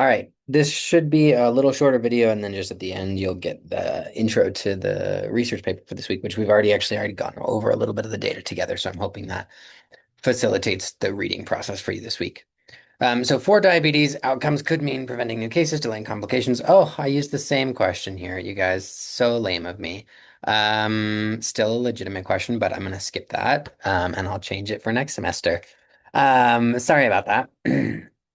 All right, this should be a little shorter video, and then just at the end, you'll get the intro to the research paper for this week, which we've already gone over a little bit of the data together. So I'm hoping that facilitates the reading process for you this week. So for diabetes, outcomes could mean preventing new cases, delaying complications. Oh, I used the same question here, you guys. So lame of me. Still a legitimate question, but I'm gonna skip that, and I'll change it for next semester. Sorry about that.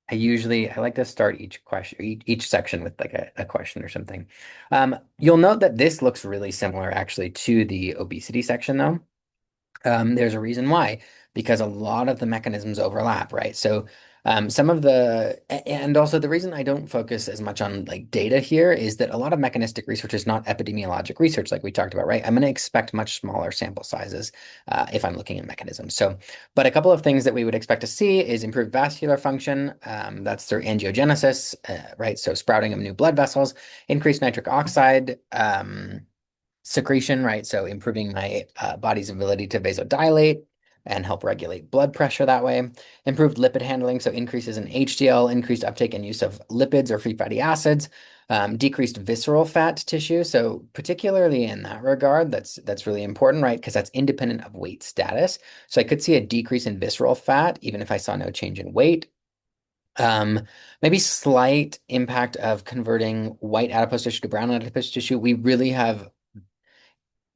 I like to start each question, each section with like a question or something. You'll note that this looks really similar actually to the obesity section though. There's a reason why, because a lot of the mechanisms overlap, right? So, and also the reason I don't focus as much on like data here is that a lot of mechanistic research is not epidemiologic research, like we talked about, right? I'm going to expect much smaller sample sizes if I'm looking at mechanisms. So, but a couple of things that we would expect to see is improved vascular function. That's through angiogenesis, right? So, sprouting of new blood vessels, increased nitric oxide. Secretion, right? So improving my body's ability to vasodilate and help regulate blood pressure that way. Improved lipid handling, so increases in HDL, increased uptake and use of lipids or free fatty acids, decreased visceral fat tissue. So particularly in that regard, that's really important, right? Because that's independent of weight status. So I could see a decrease in visceral fat even if I saw no change in weight. Um, Maybe slight impact of converting white adipose tissue to brown adipose tissue. We really have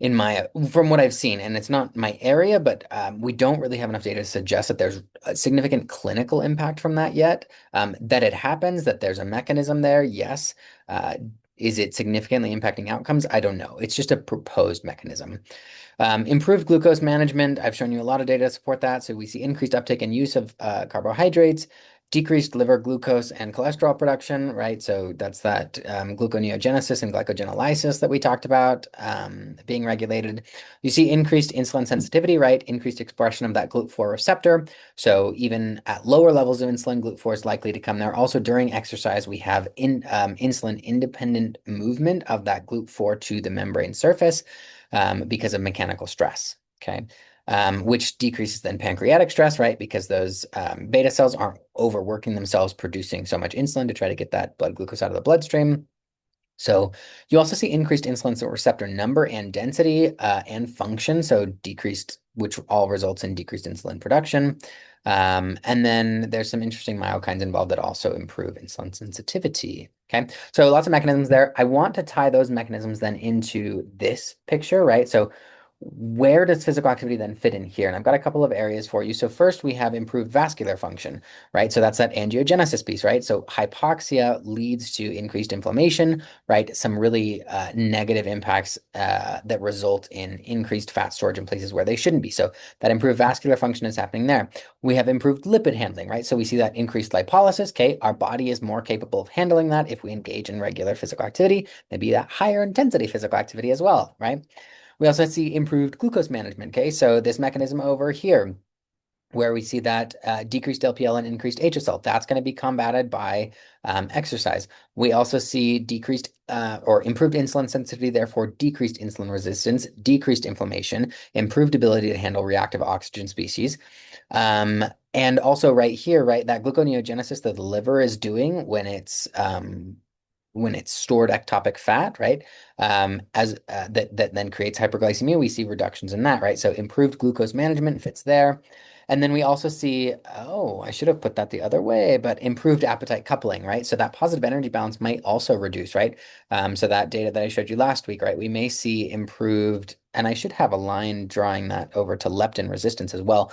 in my from what I've seen, and it's not my area, but we don't really have enough data to suggest that there's a significant clinical impact from that yet. That it happens, that there's a mechanism there, yes. Uh, is it significantly impacting outcomes? I don't know. It's just a proposed mechanism. Improved glucose management. I've shown you a lot of data to support that. So we see increased uptake and use of carbohydrates, decreased liver glucose and cholesterol production, right? So that's that gluconeogenesis and glycogenolysis that we talked about being regulated. You see increased insulin sensitivity, right? Increased expression of that GLUT4 receptor. So even at lower levels of insulin, GLUT4 is likely to come there. Also during exercise, we have insulin independent movement of that GLUT4 to the membrane surface because of mechanical stress. Okay. Which decreases then pancreatic stress, right? Because those beta cells aren't overworking themselves producing so much insulin to try to get that blood glucose out of the bloodstream. So you also see increased insulin receptor number and density and function, so decreased, which all results in decreased insulin production. And then there's some interesting myokines involved that also improve insulin sensitivity. Okay, so lots of mechanisms there. I want to tie those mechanisms then into this picture, right? So where does physical activity then fit in here? And I've got a couple of areas for you. So first we have improved vascular function, right? So that's that angiogenesis piece, right? So hypoxia leads to increased inflammation, right? Some really negative impacts that result in increased fat storage in places where they shouldn't be. So that improved vascular function is happening there. We have improved lipid handling, right? So we see that increased lipolysis. Okay, our body is more capable of handling that if we engage in regular physical activity, maybe that higher intensity physical activity as well, right? We also see improved glucose management. Okay, so this mechanism over here, where we see that decreased LPL and increased HSL. That's going to be combated by exercise. We also see decreased or improved insulin sensitivity, therefore decreased insulin resistance, decreased inflammation, improved ability to handle reactive oxygen species. And also right here, right, that gluconeogenesis that the liver is doing when it's stored ectopic fat, right? As that then creates hyperglycemia, we see reductions in that, right? So improved glucose management fits there. And then we also see, oh, I should have put that the other way, but improved appetite coupling, right? So that positive energy balance might also reduce, right? So that data that I showed you last week, right? We may see improved, and I should have a line drawing that over to leptin resistance as well.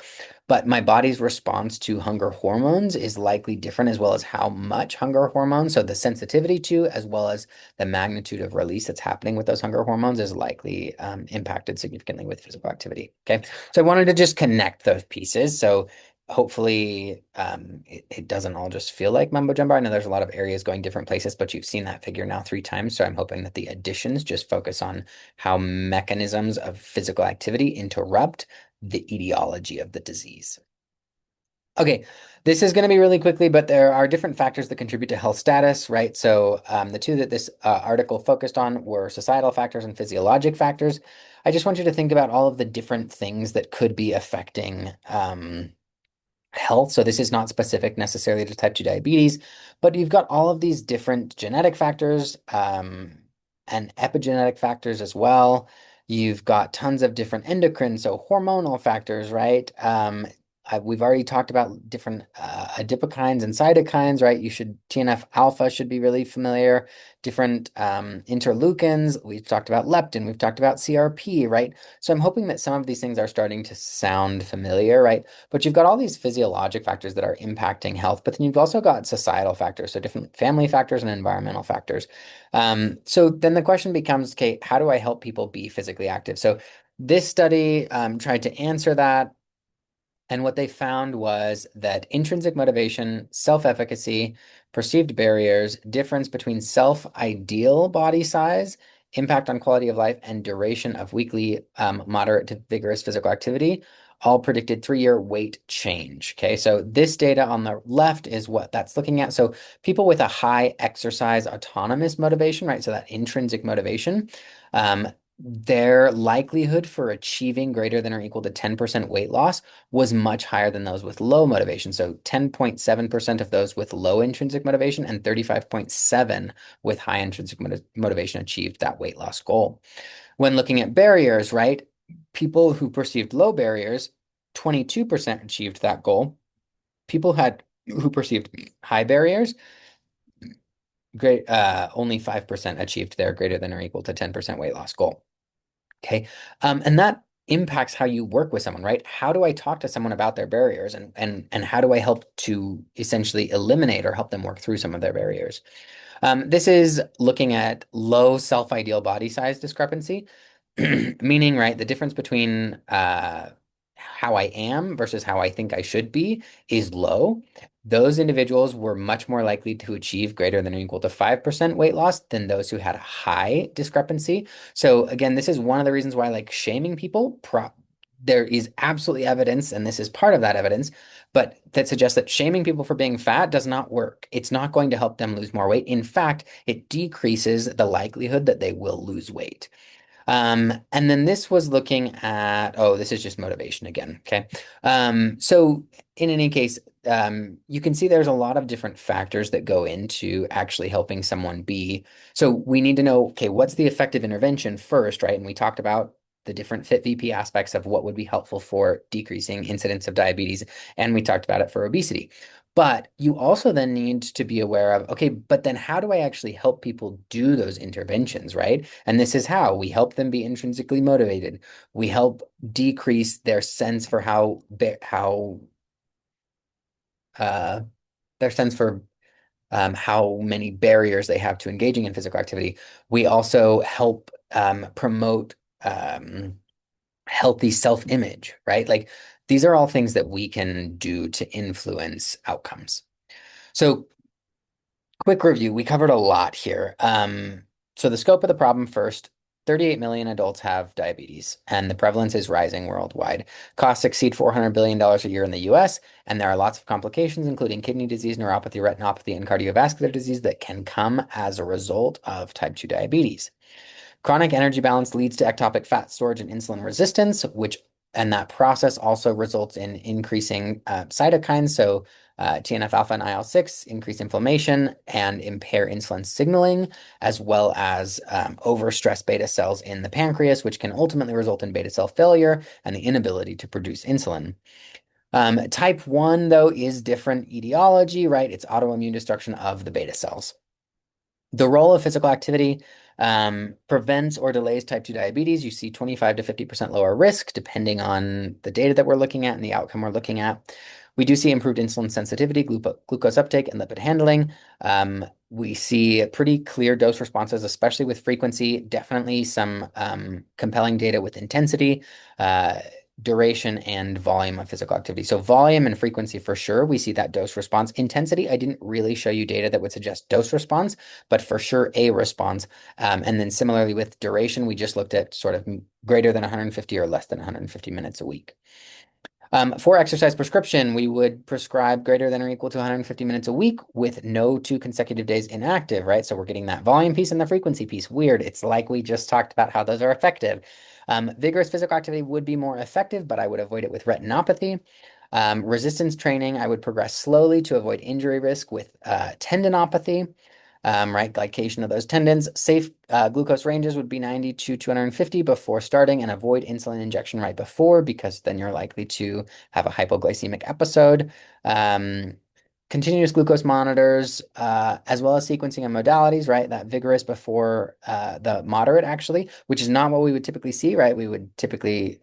But my body's response to hunger hormones is likely different as well as how much hunger hormones. So the sensitivity to, as well as the magnitude of release that's happening with those hunger hormones is likely impacted significantly with physical activity. Okay. So I wanted to just connect those pieces. So hopefully it doesn't all just feel like mumbo jumbo. I know there's a lot of areas going different places, but you've seen that figure now 3 times. So I'm hoping that the additions just focus on how mechanisms of physical activity interrupt the etiology of the disease. Okay, this is going to be really quickly, but there are different factors that contribute to health status, right? So the two that this article focused on were societal factors and physiologic factors. I just want you to think about all of the different things that could be affecting health. So this is not specific necessarily to type 2 diabetes, but you've got all of these different genetic factors and epigenetic factors as well. You've got tons of different endocrine, so hormonal factors, right? We've already talked about different adipokines and cytokines, right? TNF alpha should be really familiar. Different interleukins. We've talked about leptin. We've talked about CRP, right? So I'm hoping that some of these things are starting to sound familiar, right? But you've got all these physiologic factors that are impacting health, but then you've also got societal factors, so different family factors and environmental factors. So then the question becomes, okay, how do I help people be physically active? So this study tried to answer that. And what they found was that intrinsic motivation, self-efficacy, perceived barriers, difference between self-ideal body size, impact on quality of life, and duration of weekly moderate to vigorous physical activity all predicted 3-year weight change. Okay, so this data on the left is what that's looking at. So people with a high exercise autonomous motivation, right? So that intrinsic motivation, their likelihood for achieving greater than or equal to 10% weight loss was much higher than those with low motivation. So 10.7% of those with low intrinsic motivation and 35.7 with high intrinsic motivation achieved that weight loss goal. When looking at barriers, right? People who perceived low barriers, 22% achieved that goal. People who perceived high barriers, only 5% achieved their greater than or equal to 10% weight loss goal. Okay. And that impacts how you work with someone, right? How do I talk to someone about their barriers and how do I help to essentially eliminate or help them work through some of their barriers? This is looking at low self-ideal body size discrepancy, meaning, right, the difference between how I am versus how I think I should be is low. Those individuals were much more likely to achieve greater than or equal to 5% weight loss than those who had a high discrepancy. So again, this is one of the reasons why like shaming people, there is absolutely evidence, and this is part of that evidence, but that suggests that shaming people for being fat does not work. It's not going to help them lose more weight. In fact, it decreases the likelihood that they will lose weight. And then this was looking at, oh, this is just motivation again. Okay. So in any case, you can see there's a lot of different factors that go into actually helping someone be. So we need to know, okay, what's the effective intervention first, right? And we talked about the different FIT-VP aspects of what would be helpful for decreasing incidence of diabetes, and we talked about it for obesity. But you also then need to be aware of, okay, but then how do I actually help people do those interventions, right? And this is how we help them be intrinsically motivated. We help decrease their sense for uh, their sense for how many barriers they have to engaging in physical activity. We also help promote healthy self-image, right? Like these are all things that we can do to influence outcomes. So quick review, we covered a lot here. So the scope of the problem first, 38 million adults have diabetes, and the prevalence is rising worldwide. Costs exceed $400 billion a year in the US, and there are lots of complications, including kidney disease, neuropathy, retinopathy, and cardiovascular disease that can come as a result of type 2 diabetes. Chronic energy balance leads to ectopic fat storage and insulin resistance, and that process also results in increasing cytokines. So TNF alpha and IL-6 increase inflammation and impair insulin signaling, as well as overstress beta cells in the pancreas, which can ultimately result in beta cell failure and the inability to produce insulin. Type 1, though, is different etiology, right? It's autoimmune destruction of the beta cells. The role of physical activity prevents or delays type 2 diabetes. You see 25 to 50% lower risk, depending on the data that we're looking at and the outcome we're looking at. We do see improved insulin sensitivity, glucose uptake, and lipid handling. We see pretty clear dose responses, especially with frequency, definitely some compelling data with intensity. Duration and volume of physical activity. So volume and frequency for sure, we see that dose response. Intensity, I didn't really show you data that would suggest dose response, but for sure a response. And then similarly with duration, we just looked at sort of greater than 150 or less than 150 minutes a week. For exercise prescription, we would prescribe greater than or equal to 150 minutes a week with no 2 consecutive days inactive, right? So we're getting that volume piece and the frequency piece. Weird. It's like we just talked about how those are effective. Vigorous physical activity would be more effective, but I would avoid it with retinopathy. Resistance training, I would progress slowly to avoid injury risk with tendinopathy, right? Glycation of those tendons. Safe glucose ranges would be 90 to 250 before starting, and avoid insulin injection right before, because then you're likely to have a hypoglycemic episode. Continuous glucose monitors, as well as sequencing and modalities, right? That vigorous before the moderate, actually, which is not what we would typically see, right? We would typically,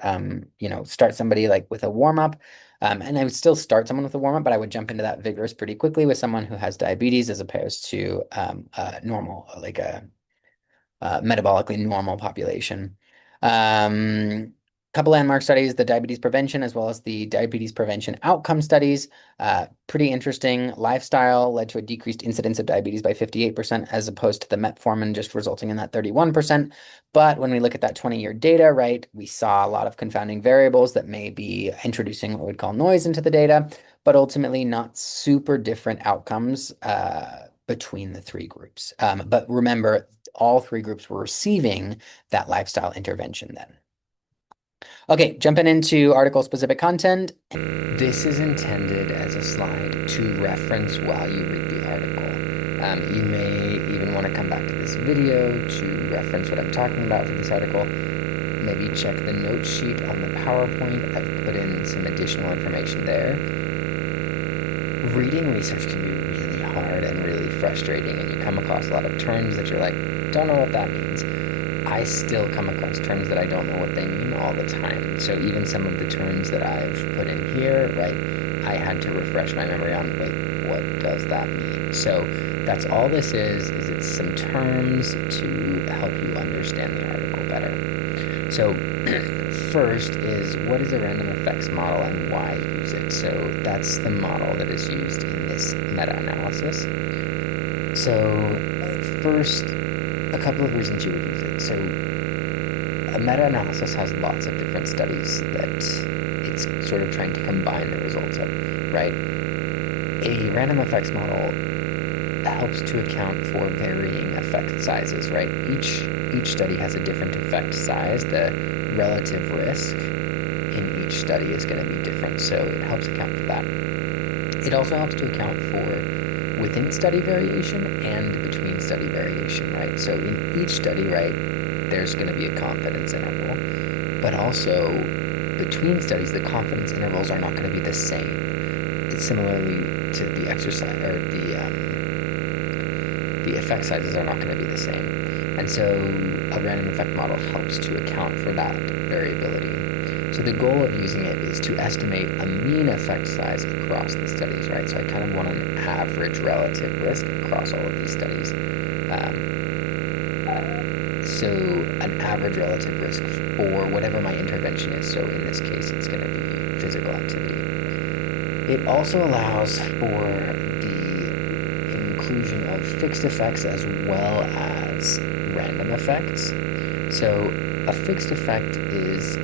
start somebody like with a warm up, and I would still start someone with a warm up, but I would jump into that vigorous pretty quickly with someone who has diabetes as opposed to normal, like a metabolically normal population. Couple landmark studies, the diabetes prevention as well as the diabetes prevention outcome studies. Pretty interesting. Lifestyle led to a decreased incidence of diabetes by 58% as opposed to the metformin just resulting in that 31%. But when we look at that 20-year data, right, we saw a lot of confounding variables that may be introducing what we'd call noise into the data, but ultimately not super different outcomes between the three groups. But remember, all three groups were receiving that lifestyle intervention then. Okay, jumping into article-specific content. This is intended as a slide to reference while you read the article. You may even want to come back to this video to reference what I'm talking about for this article. Maybe check the note sheet on the PowerPoint. I've put in some additional information there. Reading research can be really hard and really frustrating, and you come across a lot of terms that you're like, don't know what that means. I still come across terms that I don't know what they mean all the time. So even some of the terms that I've put in here, right, I had to refresh my memory on, wait, what does that mean? So that's all this is it's some terms to help you understand the article better. So first is, what is a random effects model and why use it? So that's the model that is used in this meta-analysis. So first, a couple of reasons you would use it. So a meta-analysis has lots of different studies that it's sort of trying to combine the results of, right? A random effects model helps to account for varying effect sizes, right? Each study has a different effect size. The relative risk in each study is going to be different, so it helps account for that. It also helps to account for within study variation and between study variation, right? So in each study, right, there's going to be a confidence interval, but also between studies, the confidence intervals are not going to be the same. It's similarly to the exercise or the effect sizes are not going to be the same. And so a random effect model helps to account for that variability. So the goal of using it is to estimate a mean effect size across the studies, right? So I kind of want an average relative risk across all of these studies. So an average relative risk for whatever my intervention is. So in this case, it's going to be physical activity. It also allows for the inclusion of fixed effects as well as random effects. So a fixed effect is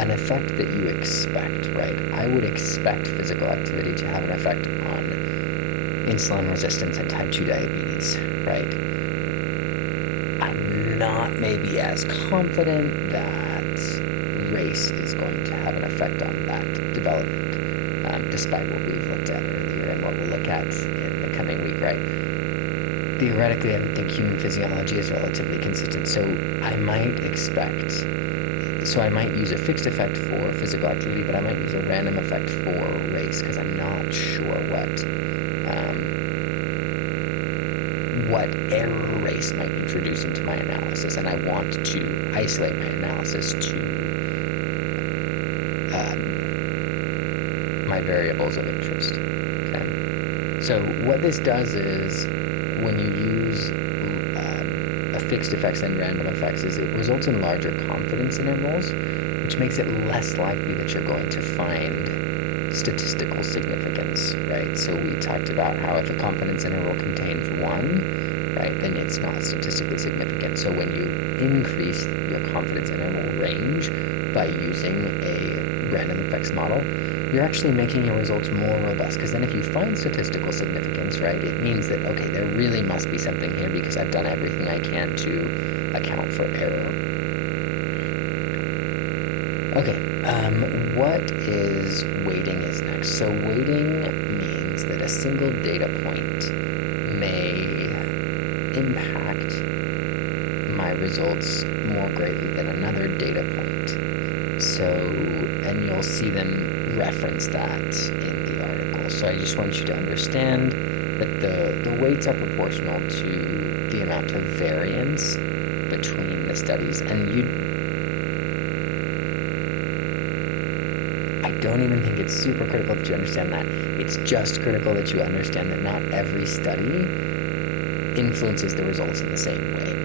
an effect that you expect, right? I would expect physical activity to have an effect on insulin resistance and type 2 diabetes, right? I'm not maybe as confident that race is going to have an effect on that development, despite what we've looked at earlier and what we'll look at in the coming week, right? Theoretically, I would think human physiology is relatively consistent, so I might use a fixed effect for physical activity, but I might use a random effect for race because I'm not sure what error race might introduce into my analysis, and I want to isolate my analysis to my variables of interest. Okay, so what this does is when you use fixed effects and random effects is it results in larger confidence intervals, which makes it less likely that you're going to find statistical significance, right? So we talked about how if a confidence interval contains 1, right, then it's not statistically significant. So when you increase your confidence interval range by using a random effects model, you're actually making your results more robust, because then if you find statistical significance, right, it means that, okay, there really must be something here because I've done everything I can to account for error. Okay, What is weighting is next. So weighting means that a single data point may impact my results more greatly than another data point. So, and you'll see them reference that in the article. So I just want you to understand that the weights are proportional to the amount of variance between the studies. And I don't even think it's super critical that you understand that. It's just critical that you understand that not every study influences the results in the same way.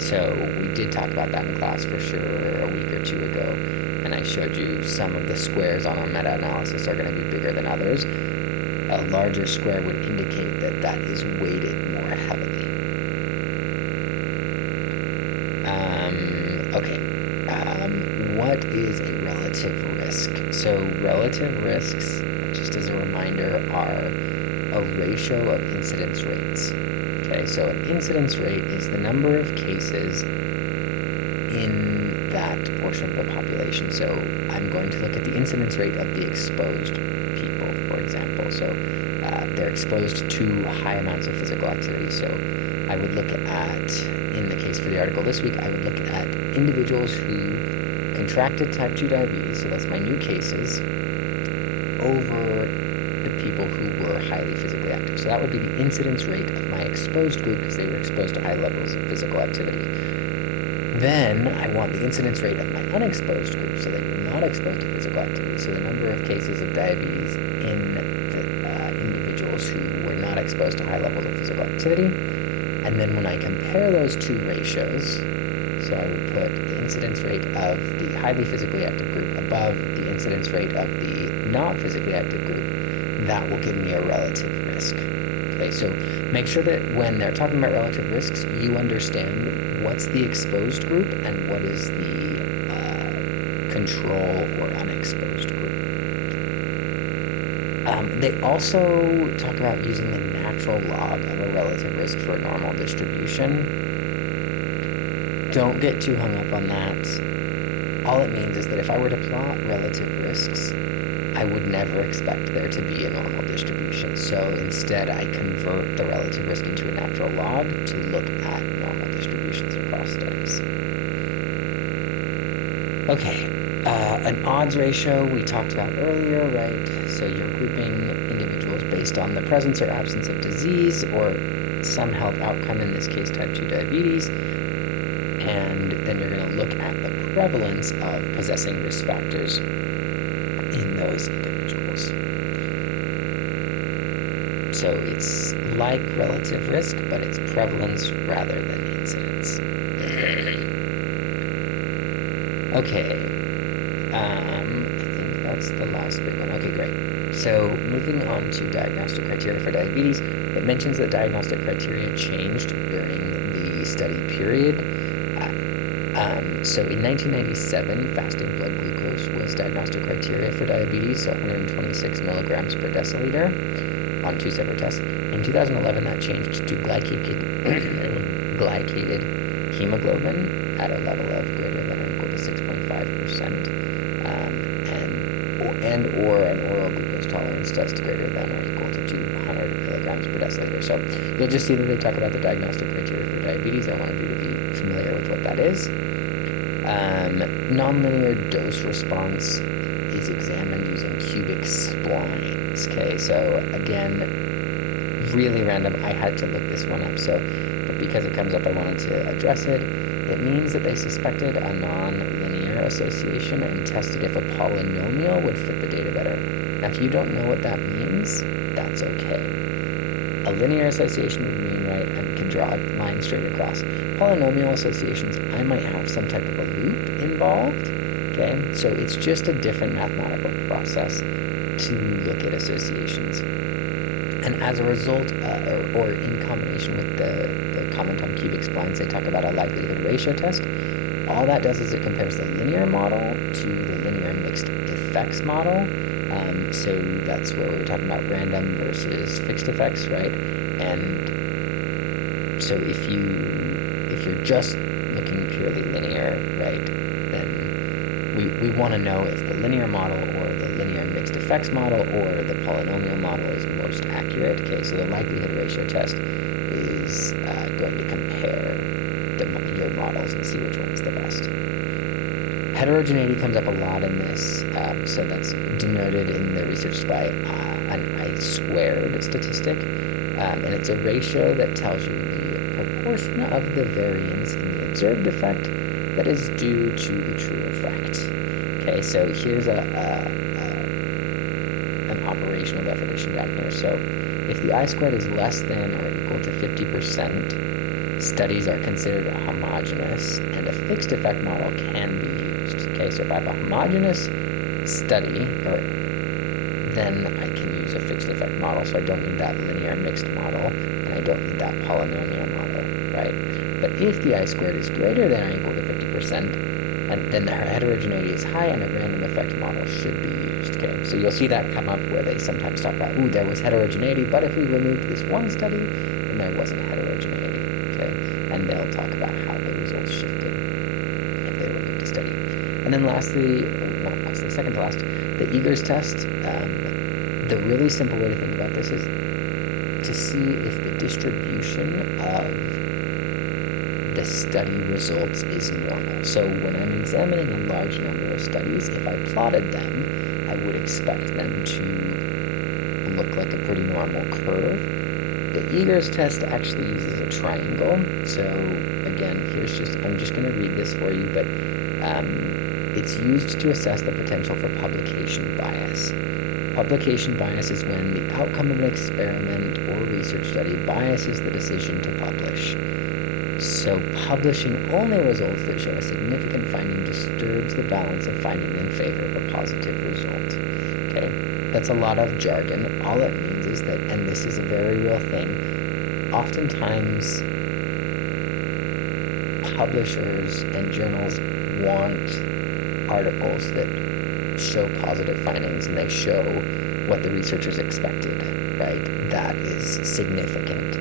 So we did talk about that in class for sure a week or two ago, and I showed you some of the squares on our meta-analysis are going to be bigger than others. A larger square would indicate that that is weighted more heavily. Okay. What is a relative risk? So relative risks, just as a reminder, are a ratio of incidence rates. Okay, so an incidence rate is the number of cases in that portion of the population. So I'm going to look at the incidence rate of the exposed people, for example. So they're exposed to high amounts of physical activity. So I would look at, in the case for the article this week, I would look at individuals who contracted type 2 diabetes, so that's my new cases, over the people who were highly physically active. So that would be the incidence rate of my exposed group because they were exposed to high levels of physical activity. Then I want the incidence rate of my unexposed group, so they were not exposed to physical activity. So the number of cases of diabetes in the individuals who were not exposed to high levels of physical activity. And then when I compare those two ratios, so I would put the incidence rate of the highly physically active group above the incidence rate of the not physically active group, that will give me a relative risk. Okay, so make sure that when they're talking about relative risks, you understand what's the exposed group and what is the control or unexposed group. They also talk about using the natural log of a relative risk for a normal distribution. Don't get too hung up on that. All it means is that if I were to plot relative risks, I would never expect there to be a normal distribution. So instead, I convert the relative risk into a natural log to look at normal distributions across studies. Okay, an odds ratio we talked about earlier, right? So you're grouping individuals based on the presence or absence of disease or some health outcome, in this case, type 2 diabetes. And then you're going to look at the prevalence of possessing risk factors in those individuals. So it's like relative risk, but it's prevalence rather than incidence. Okay, I think that's the last big one. Okay, great. So moving on to diagnostic criteria for diabetes, it mentions that diagnostic criteria changed during the study period. So in 1997, fasting blood glucose was diagnostic criteria for diabetes, so 126 milligrams per deciliter on 2 separate tests. In 2011, that changed to glycated hemoglobin at a level of greater than or equal to 6.5%, and or an oral glucose tolerance test greater than or equal to 200 milligrams per deciliter. So you'll just see that they talk about the diagnostic criteria for diabetes. I wanted you to be familiar with what that is. Nonlinear dose response is examined using cubic splines. Okay, so again, really random. I had to look this one up, but because it comes up, I wanted to address it. It means that they suspected a non-linear association and tested if a polynomial would fit the data better. Now, if you don't know what that means, that's okay. A linear association would mean, right, I could draw a line straight across. Polynomial associations, I might have some type of a loop involved, okay? So it's just a different mathematical process to look at associations. And as a result, or in combination with the comment on cubic splines, they talk about a likelihood ratio test. All that does is it compares the linear model to the linear mixed effects model. So that's where we were talking about random versus fixed effects, right? And so if you're just looking purely linear, right, then we want to know if the linear model or the linear mixed effects model or the polynomial model is most accurate. Okay, so the likelihood ratio test is going to compare your models and see which one is the best. Heterogeneity comes up a lot in this, so that's denoted in the research by an I-squared statistic, and it's a ratio that tells you the proportion of the variance in the observed effect that is due to the true effect. Okay, so here's an operational definition down here. So if the I-squared is less than or equal to 50%, studies are considered homogeneous, and a fixed effect model can be used. Okay, so if I have a homogeneous study, then I can use a fixed effect model, so I don't need that linear mixed model, and I don't need that polynomial model, right? But if the I-squared is greater than or equal to 50%, and then the heterogeneity is high, and a random effect model should be used. Okay, so you'll see that come up where they sometimes talk about, ooh, there was heterogeneity, but if we removed this one study, then there wasn't heterogeneity. Okay, and they'll talk about how the results shifted if they removed a study. And then lastly, not lastly, second to last, the Eagers test. The really simple way to think about this is to see if the distribution of the study results is normal. So when I'm examining a large number of studies, if I plotted them, I would expect them to look like a pretty normal curve. The Eagers test actually uses a triangle. So again, I'm just going to read this for you, but it's used to assess the potential for publication bias. Publication bias is when the outcome of an experiment or research study biases the decision to publish. So publishing only results that show a significant finding disturbs the balance of finding in favor of a positive result. Okay, that's a lot of jargon. All it means is that, and this is a very real thing, oftentimes publishers and journals want articles that show positive findings and they show what the researchers expected, right? That is significant.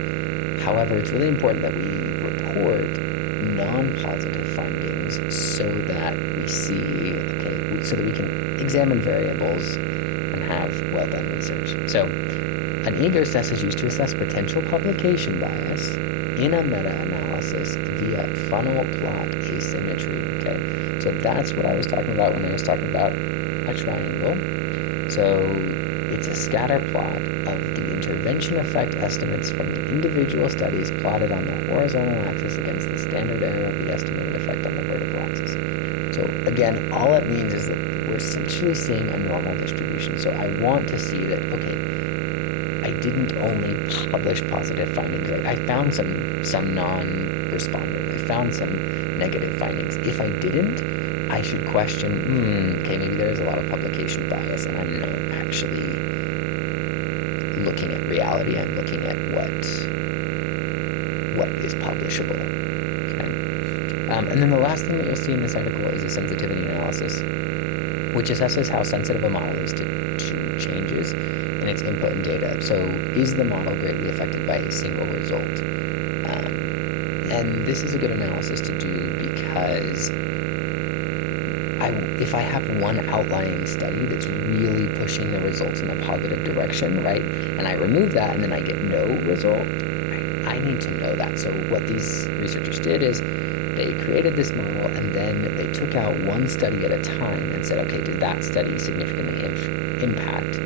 However, it's really important that we report non-positive findings so that we see, so that we can examine variables and have well-done research. So an Eagers test is used to assess potential publication bias in a meta-analysis via funnel plot asymmetry, okay? So that's what I was talking about when I was talking about a triangle. So it's a scatter plot of the intervention effect estimates from the individual studies plotted on the horizontal axis against the standard error of the estimated effect on the vertical axis. So again, all it means is that we're essentially seeing a normal distribution. So I want to see that, okay, I didn't only publish positive findings, right? I found some non-responders. I found some negative findings. If I didn't, I should question, okay, maybe there is a lot of publication bias and I'm not actually looking at reality. I'm looking at what is publishable. Okay? And then the last thing that you'll see in this article is a sensitivity analysis, which assesses how sensitive a model is to changes in its input and data. So is the model greatly affected by a single result? And this is a good analysis to do because if I have one outlying study that's really pushing the results in a positive direction, right, and I remove that and then I get no result, right, I need to know that. So what these researchers did is they created this model and then they took out one study at a time and said, okay, did that study significantly impact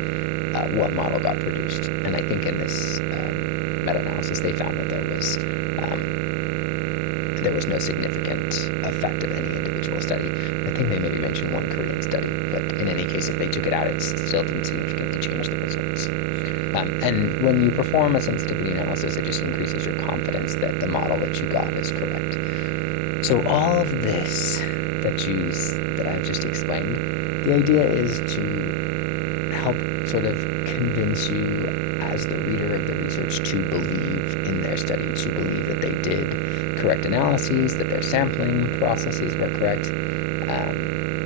what model got produced? And I think in this meta-analysis, they found that there was no significant effect of any individual study. I think they maybe mentioned one Korean study, but in any case, if they took it out, it still didn't significantly change the results. And when you perform a sensitivity analysis, it just increases your confidence that the model that you got is correct. So all of this that I've just explained, the idea is to help sort of convince you as the reader of the research to believe in their study, to believe that they did correct analyses, that their sampling processes were correct.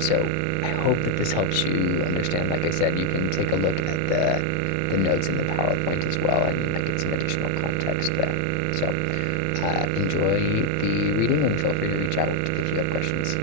So I hope that this helps you understand. Like I said, you can take a look at the notes in the PowerPoint as well, and you might get some additional context there. So enjoy the reading and feel free to reach out if you have questions.